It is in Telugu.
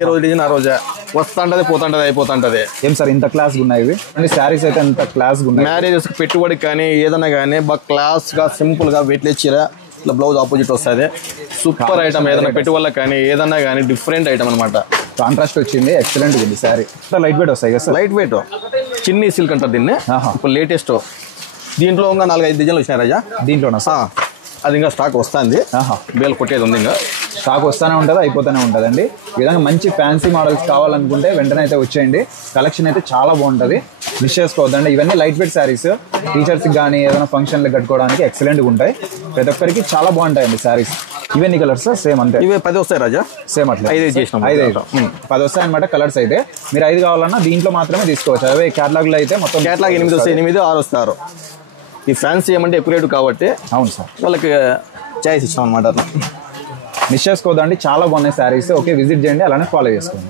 ఈ రోజు డిజైన్ ఆ రోజే వస్తుంటది పోతుంటది అయిపోతుంటది. ఏం సార్ ఇంత క్లాస్ ఉన్నాయి ఇవి అంటే శారీస్ అయితే ఇంత క్లాస్ ఉన్నాయి. మ్యారేజెస్ పెట్టుబడికి కానీ ఏదైనా కానీ బాగా క్లాస్ గా సింపుల్ గా వెయిట్లెస్ చీర ఇట్లా బ్లౌజ్ ఆపోజిట్ వస్తుంది. Super item. ఏదైనా పెట్టుబడులకు కానీ ఏదన్నా కానీ డిఫరెంట్ ఐటమ్ అనమాట. కాంట్రాస్ట్ వచ్చింది, ఎక్సలెంట్ ఉంది సారీ. లైట్ వెయిట్ వస్తాయి కదా సార్? లైట్ వెయిట్ చిన్ని సిల్క్ అంటారు దీన్ని. ఇప్పుడు లేటెస్ట్ దీంట్లో ఇంకా 4-5 డిజైన్లు వచ్చినాయి రాజా. దీంట్లోనా? అది ఇంకా స్టాక్ వస్తుంది. బేల్ కొట్టేది ఉంది. ఇంకా స్టాక్ వస్తూనే ఉంటుంది, అయిపోతూనే ఉంటుందండి. ఈ విధంగా మంచి ఫ్యాన్సీ మోడల్స్ కావాలనుకుంటే వెంటనే అయితే వచ్చేయండి. కలెక్షన్ అయితే చాలా బాగుంటుంది, మిస్ చేసుకోవద్దండి. ఇవన్నీ లైట్ వెయిట్ శారీస్, టీచర్స్కి కానీ ఏదైనా ఫంక్షన్లు కట్టుకోవడానికి ఎక్సలెంట్గా ఉంటాయి. ప్రతి ఒక్కరికి చాలా బాగుంటాయండి శారీస్. ఇవన్నీ కలర్స్ సేమ్ అంతే? ఇవే 10 వస్తాయి రాజా. సేమ్ అట్లా 5 చేసినాం. 10 వస్తాయి అనమాట కలర్స్ అయితే. మీరు 5 కావాలన్నా దీంట్లో మాత్రమే తీసుకోవచ్చు. అదే క్యాటలాగ్ లో అయితే మొత్తం క్యాటలాగ్ 8 వస్తాయి, 8, 6 వస్తారు. ఈ ఫ్యాన్సీ ఏమంటే ఎక్కువ రేటు కాబట్టి అవును సార్ వాళ్ళకి చాయిస్ ఇచ్చాం అనమాట. అట్లా మిస్ చేసుకోవద్దండి, చాలా బాగున్నాయి శారీస్. ఓకే, విజిట్ చేయండి, అలానే ఫాలో చేసుకోండి.